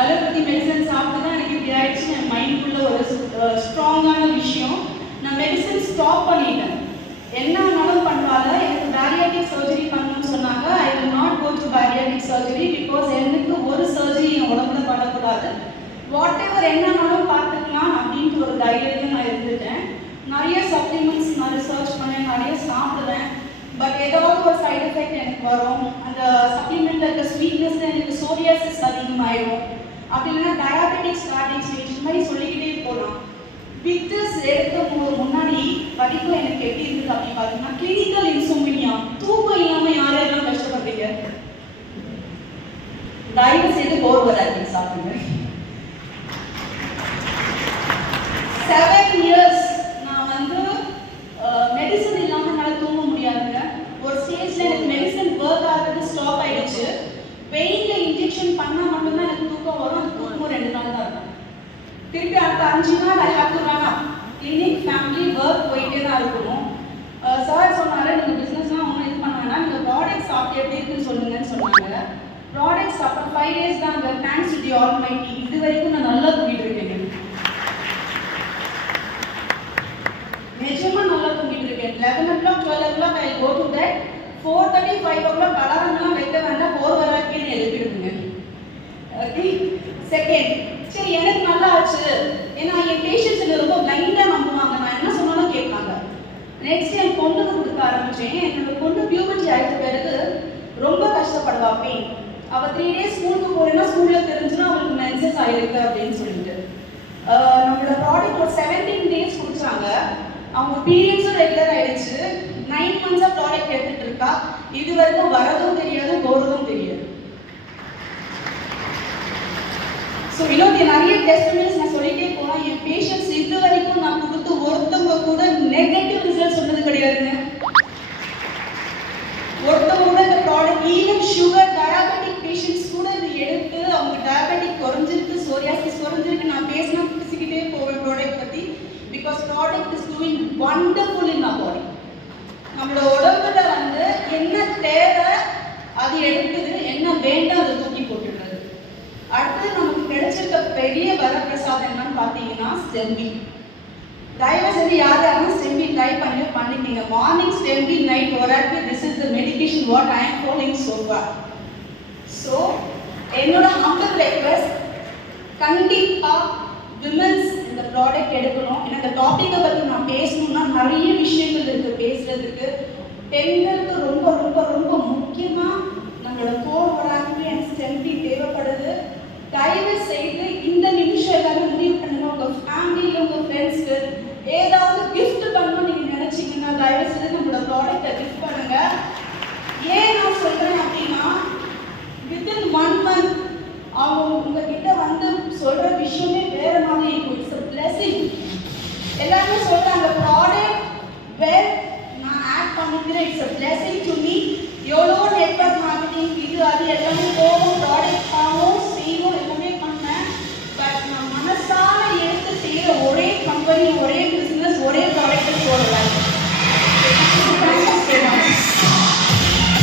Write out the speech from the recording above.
Allopathy medicine சாப்பிட்டு தான் எனக்கு இப்படி ஆயிடுச்சு. என் மைண்டுக்குள்ள ஒரு ஸ்ட்ராங்கான விஷயம். நான் மெடிசன் ஸ்டாப் பண்ணிட்டேன். என்ன ஆனாலும் பரவாயில்ல, எனக்கு பேரியாட்டிக் சர்ஜரி பண்ணணும்னு சொன்னாங்க. I will not go to bariatric surgery because எனக்கு ஒரு சர்ஜரி என் உடம்புல பண்ணக்கூடாது. வாட் எவர் என்னன்னாலும் பார்த்துக்கலாம் அப்படின்ட்டு ஒரு தைரியத்தில் நான் இருந்துட்டேன். நிறைய சப்ளிமெண்ட்ஸ் நான் ரிசர்ச் பண்ணேன், நிறைய சாப்பிடுவேன். பட் ஏதாவது ஒரு சைடு எஃபெக்ட் எனக்கு வரும். அந்த சப்ளிமெண்ட்டில் இருக்க ஸ்வீட்னஸ் எனக்கு சோரியாசிஸ் அதிகமாகிடும். அப்படி இல்லைன்னா டயாபெட்டிக்ஸ் ஸ்டார்டிங் ஸ்டேஜ் இந்த மாதிரி சொல்லிக்கிட்டே போகலாம். விக்டர்ஸ் எடுக்க முன்னாடி படிப்பு எனக்கு எப்படி இருக்குது அப்படின்னு பார்த்தீங்கன்னா, கிளினிக்கல் இன்சோம்னியா, தூக்கம் இல்லாமல் யாரெல்லாம் கஷ்டப்படுறீங்க? தயவு செய்து போர் வராது சாப்பிடுங்க. 7 years நான் வந்து மெடிசன் இல்லாமல் என்னால் தூங்க முடியாதுங்க. ஒரு ஸ்டேஜில் எனக்கு மெடிசன் ஒர்க் ஆகிறது ஸ்டாப் ஆகிடுச்சு. பெயினில் இன்ஜெக்ஷன் பண்ணால் மட்டும்தான் எனக்கு தூக்கம் வரும். அது தூக்கம் 2 நாள் தான் இருக்கும். திருப்பி அடுத்த 5 நாள் I have to run up clinic, family, work போயிட்டே தான் இருக்கணும். சார் சொன்னார், நீங்கள் பிஸ்னஸ்லாம் ஒன்றும் இது பண்ணாங்கன்னா நீங்கள் ப்ராடக்ட் சாப்பிட்டு எப்படி இருக்குன்னு சொல்லுங்கன்னு சொன்னாங்க. ப்ராடக்ட் சாப்பிட்ட 5 days தான் அங்கே. தேங்க்ஸ் டு தி ஆல்மைட்டி, இது வரைக்கும் நான் நல்லா தூங்கிட்டு இருக்கேன். நிஜமாக நல்லா தூங்கிட்டு இருக்கேன். 11 o'clock 12 o'clock I go to bed. 4:30 5 o'clock அலாரம்லாம் வைக்க வேண்டாம், போர் வராக்கேன்னு எழுப்பிடுங்க. ஓகே. செகண்ட், சரி எனக்கு நல்லா ஆச்சு. ஏன்னா என் பேஷண்ட்ஸ் என்ன ரொம்ப பிளைண்டாக நம்புவாங்க, நான் என்ன சொன்னாலும் கேட்பாங்க. நெக்ஸ்ட் என் பொண்ணுக்கு கொடுக்க ஆரம்பித்தேன். என்னோட பொண்ணு பியூபர்ட்டி ஆகிட்ட பிறகு ரொம்ப கஷ்டப்படுவா. பெயின் அவள் 3 days ஸ்கூலுக்கு போகிறேன்னா ஸ்கூலில் தெரிஞ்சுன்னா அவளுக்கு மென்சஸ் ஆகிருக்கு அப்படின்னு சொல்லிட்டு நம்மளோட ப்ராடக்ட் ஒரு 17 days குடிச்சாங்க. அவங்க பீரியட்ஸும் ரெகுலர் ஆகிடுச்சு. 9 months ப்ராடக்ட் எடுத்துகிட்டு இருக்கா. இது வரைக்கும் வரதும் தெரியாது, போகிறதும் தெரியாது. ஸோ இன்னொரு நிறைய டெஸ்டிமனிஸ் நான் சொல்லிட்டே போனால், என் பேஷண்ட்ஸ் இது வரைக்கும் நான் கொடுத்து ஒருத்தவங்க கூட நெகட்டிவ் ரிசல்ட் சொன்னது கிடையாதுங்க. ஒருத்தவங்க கூட இந்த product, even sugar diabetic patients கூட இது எடுத்து அவங்க டயாபெட்டிக் குறைஞ்சிருக்கு, சோரியாசிஸ் குறைஞ்சிருக்கு, நான் பேசிக்கிட்டே போவேன் ப்ராடக்ட் பற்றி. Because product is doing wonderful in our body. நம்மளோட உடம்புல வந்து என்ன தேவை அது எடுக்குது, என்ன வேண்டாம் அதை தூக்கி போட்டுடுறது. அடுத்து நமக்கு கிடைச்சிருக்க பெரிய வரப்பிரசாதம் என்னன்னு பார்த்தீங்கன்னா ஸ்டெம்பி. தயவு செஞ்சு யாரும் ஸ்டெம்பி ட்ரை பண்ணிட்டீங்க. மார்னிங் ஸ்டெம்பி, நைட் ஒராக்கு. This is the medication what I am following so far. So என்னோட ஹம்பிள் ரெக்வெஸ்ட், கண்டிப்பாக விமென்ஸ் இந்த ப்ராடக்ட் எடுக்கணும். ஏன்னா இந்த டாப்பிக்கை பற்றி நான் பேசணும்னா நிறைய விஷயங்கள் இருக்குது பேசுறதுக்கு. பெண்களுக்கு ரொம்ப ரொம்ப ரொம்ப முக்கியமாக நம்மளோட கோர் ஒராக்கு அண்ட் ஸ்டெம்பி தேவைப்படுது. தயவு செய்து இந்த நிமிஷம் எல்லாரும் முடிவு பண்ணுங்க. உங்கள் ஃபேமிலியில் உங்கள் ஃப்ரெண்ட்ஸ்க்கு ஏதாவது கிஃப்ட் பண்ணணும்னு நீங்கள் நினச்சிங்கன்னா தயவு செய்து நம்மளோட ப்ராடக்டை கிஃப்ட் பண்ணுங்க. ஏன் நான் சொல்கிறேன் அப்படின்னா, வித்தின் 1 month அவங்க உங்ககிட்ட வந்து சொல்கிற விஷயமே வேற மாதிரி இருக்கும். It's a blessing. எல்லாருமே சொல்கிறாங்க ப்ராடக்ட் வேர் நான் ஆட் பண்ணிக்கிறேன், இட்ஸ் அ பிளெஸிங்.